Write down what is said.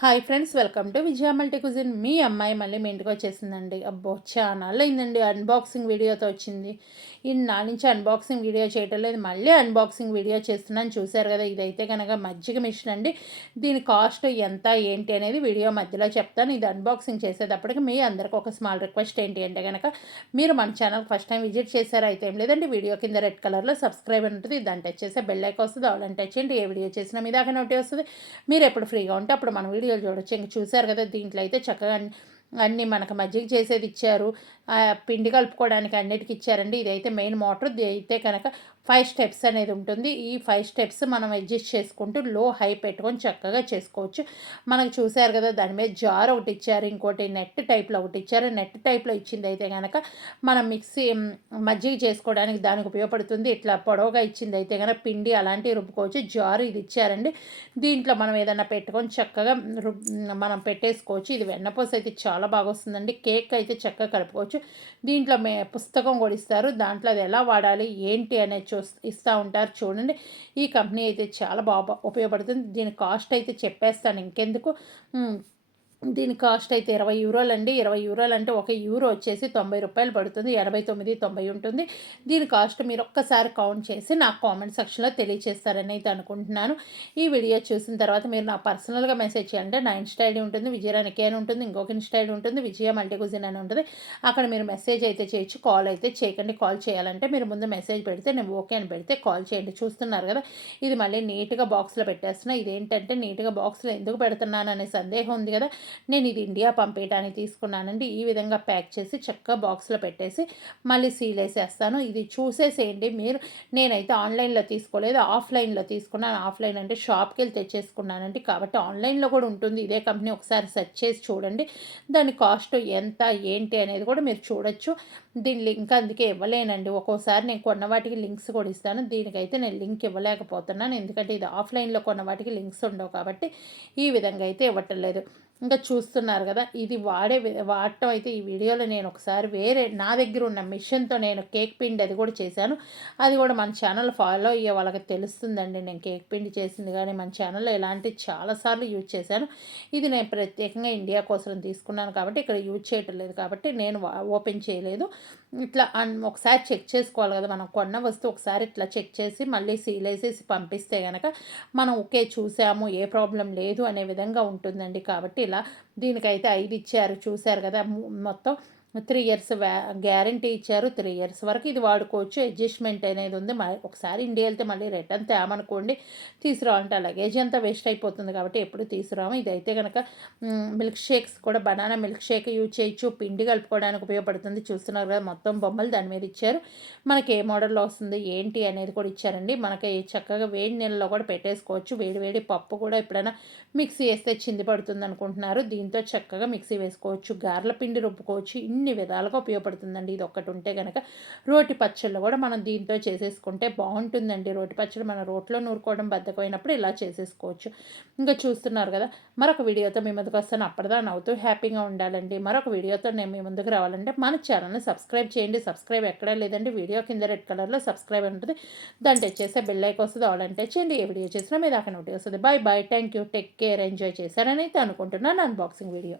Hi friends, welcome to Vijaya multi cuisine. మీ అమ్మాయి మళ్ళీ మీ ఇంటికి వచ్చేసిందండి. అబ్బో, చాలా అయిందండి అన్బాక్సింగ్ వీడియోతో వచ్చింది. నా నుంచి అన్బాక్సింగ్ వీడియో చేయటం లేదు, మళ్ళీ అన్బాక్సింగ్ వీడియో చేస్తున్నాను. చూశారు కదా, ఇదైతే కనుక మజ్జిగ మిషన్ అండి. దీని కాస్ట్ ఎంత ఏంటి అనేది వీడియో మధ్యలో చెప్తాను. ఇది అన్బాక్సింగ్ చేసేటప్పటికి మీ అందరికి ఒక స్మాల్ రిక్వెస్ట్ ఏంటి అంటే కనుక, మీరు మన ఛానల్ ఫస్ట్ టైం విజిట్ చేశారు అయితే ఏం లేదండి, వీడియో కింద రెడ్ కలర్లో సబ్స్క్రైబ్ ఉంటుంది, దాన్ని టచ్ చేస్తే బెల్ ఐకాన్ వస్తుంది. అవన్నీ టచ్ చేయండి, ఏ వీడియో చేసినా మీ దాకా నోటి వస్తుంది. మీరు ఎప్పుడు ఫ్రీగా ఉంటే అప్పుడు మన వీడియోలు చూడొచ్చు. ఇంక చూశారు కదా, దీంట్లో అయితే చక్కగా అన్నీ మనకు మజ్జిగ చేసేది ఇచ్చారు, పిండి కలుపుకోవడానికి అన్నిటికి ఇచ్చారండి. ఇదైతే మెయిన్ మోటార్. ఇది అయితే కనుక 5 స్టెప్స్ అనేది ఉంటుంది. ఈ 5 స్టెప్స్ మనం అడ్జస్ట్ చేసుకుంటూ లో హై పెట్టుకొని చక్కగా చేసుకోవచ్చు. మనకు చూశారు కదా, దాని మీద జార్ ఒకటి ఇచ్చారు, ఇంకోటి నెట్ టైప్లో ఒకటి ఇచ్చారు. నెట్ టైప్లో ఇచ్చింది అయితే కనుక మనం మిక్సీ మజ్జిగ చేసుకోవడానికి దానికి ఉపయోగపడుతుంది. ఇట్లా పొడవుగా ఇచ్చింది అయితే కనుక పిండి అలాంటివి రుబ్బుకోవచ్చు. జారు ఇది ఇచ్చారండి. దీంట్లో మనం ఏదైనా పెట్టుకొని చక్కగా మనం పెట్టేసుకోవచ్చు. ఇది వెన్నపూస అయితే చాలా బాగా వస్తుందండి. కేక్ అయితే చక్కగా కలుపుకోవచ్చు. దీంట్లో పుస్తకం కూడా ఇస్తారు, దాంట్లో అది ఎలా వాడాలి ఏంటి అనేది ఇస్తూ ఉంటారు. చూడండి, ఈ కంపెనీ అయితే చాలా బాగా ఉపయోగపడుతుంది. దీని కాస్ట్ అయితే చెప్పేస్తాను ఇంకెందుకు. దీని కాస్ట్ అయితే 20 యూరోలు అండి. 20 యూరోలు అంటే ఒక యూరో వచ్చేసి 90 రూపాయలు పడుతుంది. 89, 90 ఉంటుంది. దీని కాస్ట్ మీరు ఒక్కసారి కౌంట్ చేసి నాకు కామెంట్ సెక్షన్లో తెలియజేస్తారని అయితే అనుకుంటున్నాను. ఈ వీడియో చూసిన తర్వాత మీరు నాకు పర్సనల్గా మెసేజ్ చేయాలంటే నా ఇన్స్టా ఐడి ఉంటుంది, విజయరానికి అని ఉంటుంది, ఇంకొక ఇన్స్టా ఐడి ఉంటుంది, విజయ మల్టీ కుజిన్ అని ఉంటుంది. అక్కడ మీరు మెసేజ్ అయితే చేయొచ్చు, కాల్ అయితే చేయకండి. కాల్ చేయాలంటే మీరు ముందు మెసేజ్ పెడితే నేను ఓకే అని పెడితే కాల్ చేయండి. చూస్తున్నారు కదా, ఇది మళ్ళీ నీట్గా బాక్స్లో పెట్టేస్తున్నా. ఇదేంటంటే నీట్గా బాక్స్లో ఎందుకు పెడుతున్నాను అనే సందేహం ఉంది కదా. నేను ఇది ఇండియా పంపేయడానికి తీసుకున్నానండి. ఈ విధంగా ప్యాక్ చేసి చక్కగా బాక్స్లో పెట్టేసి మళ్ళీ సీల్ వేసేస్తాను. ఇది చూసేసేయండి మీరు. నేనైతే ఆన్లైన్లో తీసుకోలేదు, ఆఫ్లైన్లో తీసుకున్నాను. ఆఫ్లైన్ అంటే షాప్కి వెళ్ళి తెచ్చేసుకున్నానండి. కాబట్టి ఆన్లైన్లో కూడా ఉంటుంది ఇదే కంపెనీ. ఒకసారి సెర్చ్ చేసి చూడండి, దాని కాస్ట్ ఎంత ఏంటి అనేది కూడా మీరు చూడొచ్చు. దీని లింక్ అందుకే ఇవ్వలేనండి. ఒక్కోసారి నేను కొన్న వాటికి లింక్స్ కూడా ఇస్తాను, దీనికైతే నేను లింక్ ఇవ్వలేకపోతున్నాను. ఎందుకంటే ఇది ఆఫ్లైన్లో కొన్న వాటికి లింక్స్ ఉండవు కాబట్టి ఈ విధంగా అయితే ఇవ్వటం లేదు. ఇంకా చూస్తున్నారు కదా, ఇది వాడటం అయితే ఈ వీడియోలో నేను ఒకసారి వేరే నా దగ్గర ఉన్న మిషన్తో నేను కేక్ పిండి అది కూడా చేశాను. అది కూడా మన ఛానల్ ఫాలో అయ్యే వాళ్ళకి తెలుస్తుందండి. నేను కేక్ పిండి చేసింది కానీ మన ఛానల్లో ఇలాంటివి చాలాసార్లు యూజ్ చేశాను. ఇది నేను ప్రత్యేకంగా ఇండియా కోసం తీసుకున్నాను కాబట్టి ఇక్కడ యూజ్ చేయటం లేదు కాబట్టి నేను ఓపెన్ చేయలేదు. ఇట్లా ఒకసారి చెక్ చేసుకోవాలి కదా, మనం కొన్న వస్తువు ఒకసారి ఇట్లా చెక్ చేసి మళ్ళీ సీల్ వేసేసి పంపిస్తే కనుక మనం ఓకే చూసాము, ఏ ప్రాబ్లం లేదు అనే విధంగా ఉంటుందండి. కాబట్టి ఇలా దీనికైతే 5 ఇచ్చారు. చూశారు కదా, మొత్తం 3 ఇయర్స్ గ్యారంటీ ఇచ్చారు. 3 ఇయర్స్ వరకు ఇది వాడుకోవచ్చు. అడ్జస్ట్మెంట్ అనేది ఉంది. ఒకసారి ఇండియా వెళ్తే మళ్ళీ రిటర్న్ తేమనుకోండి, తీసుకురావాలంటే లగేజ్ అంతా వేస్ట్ అయిపోతుంది కాబట్టి ఎప్పుడు తీసుకురాము. ఇదైతే కనుక మిల్క్ షేక్స్ కూడా బనానా మిల్క్ షేక్ యూజ్ చేయొచ్చు, పిండి కలుపుకోవడానికి ఉపయోగపడుతుంది. చూస్తున్నారు కదా, మొత్తం బొమ్మలు దాని మీద ఇచ్చారు. మనకి ఏ మోడల్లో వస్తుంది ఏంటి అనేది కూడా ఇచ్చారండి. మనకి చక్కగా వేడి నీళ్ళలో కూడా పెట్టేసుకోవచ్చు. వేడి వేడి పప్పు కూడా ఎప్పుడైనా మిక్సీ వేస్తే చింది పడుతుంది అనుకుంటున్నారు, దీంతో చక్కగా మిక్సీ వేసుకోవచ్చు. గారెల పిండి రుబ్బుకోవచ్చు. ఇన్ని విధాలుగా ఉపయోగపడుతుందండి. ఇది ఒక్కటి ఉంటే కనుక రోటి పచ్చళ్ళు కూడా మనం దీంతో చేసేసుకుంటే బాగుంటుందండి. రోటి పచ్చడి మనం రోట్లో నూరుకోవడం బద్దకమైనప్పుడు ఇలా చేసేసుకోవచ్చు. ఇంకా చూస్తున్నారు కదా, మరొక వీడియోతో మీ ముందుకు వస్తాను. అప్పటిదా నవ్వుతూ హ్యాపీగా ఉండాలండి. మరొక వీడియోతో నేను మీ ముందుకు రావాలంటే మన ఛానల్ని సబ్స్క్రైబ్ చేయండి. సబ్స్క్రైబ్ ఎక్కడా లేదండి, వీడియో కింద రెడ్ కలర్లో సబ్స్క్రైబ్ ఉంటుంది, దాన్ని టచ్ చేస్తే బెల్ ఐకాన్ వస్తుంది. ఆల్ టచ్ చేయండి, ఏ వీడియో చేసినా మీ దాకా నోటి వస్తుంది. Bye bye, thank you, take care, enjoy చేశారని అయితే అనుకుంటున్నాను అన్బాక్సింగ్ వీడియో.